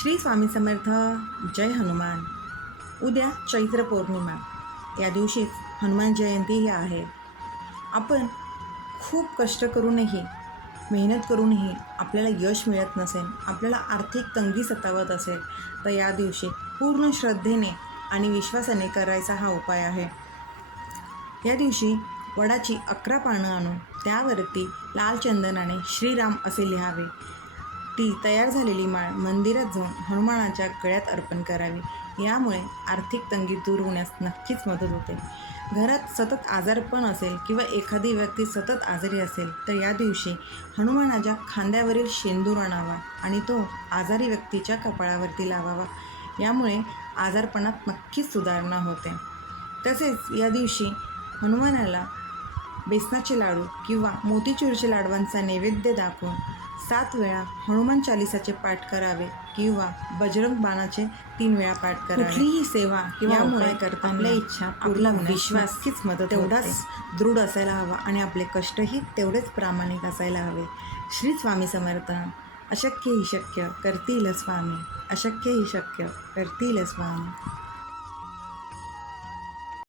श्री स्वामी समर्थ जय हनुमान. उद्या चैत्र पौर्णिमा. या दिवशीच हनुमान जयंतीही आहे. आपण खूप कष्ट करूनही मेहनत करूनही आपल्याला यश मिळत नसेल आपल्याला आर्थिक तंगी सतावत असेल तर या दिवशी पूर्ण श्रद्धेने आणि विश्वासाने करायचा हा उपाय आहे. या दिवशी वडाची अकरा पानं आणून त्यावरती लाल चंदनाने श्रीराम असे लिहावे. ती तयार झालेली माळ मंदिरात जाऊन हनुमानाच्या गळ्यात अर्पण करावी. यामुळे आर्थिक तंगी दूर होण्यास नक्कीच मदत होते. घरात सतत आजारपण असेल किंवा एखादी व्यक्ती सतत आजारी असेल तर या दिवशी हनुमानाच्या खांद्यावरील शेंदूर आणावा आणि तो आजारी व्यक्तीच्या कपाळावरती लावावा. यामुळे आजारपणात नक्कीच सुधारणा होते. तसेच या दिवशी हनुमानाला बेसनाचे लाडू किंवा मोतीचूरचे लाडवांचा नैवेद्य दाखवून सात वेळा हनुमान चालिसाचे पाठ करावे किंवा बजरंग बाणाचे तीन वेळा पाठ करावे. कुठलीही सेवा किंवा यामुळे करताना आपल्या इच्छा पूर्ण आपला विश्वास नक्कीच मदत तेवढाच. दृढ असायला हवा आणि आपले कष्टही तेवढेच प्रामाणिक असायला हवे. श्री स्वामी समर्थ अशक्य ही शक्य करतील स्वामी अशक्य ही शक्य करतील स्वामी.